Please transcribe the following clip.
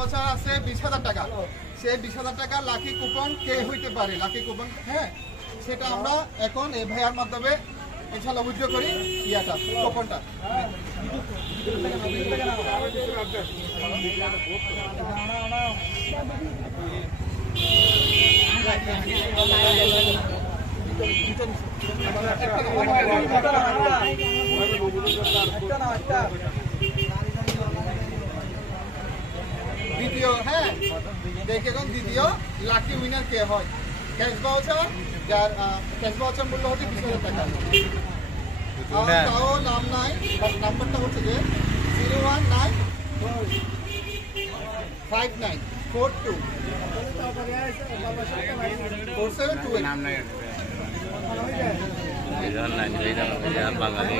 Voucher আছে 20,000 টাকা। সেই 20,000 টাকা লাকি কুপন কে হইতে পারে, লাকি কুপন, হ্যাঁ, সেটা আমরা এখন এই ভাইয়ার মাধ্যমে ইনশাআল্লাহ উইথড্র করি ইয়াটা, কুপনটা। দ্বিতীয়, হ্যাঁ, দেখে এখন দ্বিতীয় লাকি উইনার কে হয়। ক্যাশ ভাউচার, যার ক্যাশ ভাউচার মূল্য হচ্ছে 20,000 টাকা। তাও নাম নাই, নাম্বারটা হচ্ছে যে 01959424728। নাম নাই বাঙালি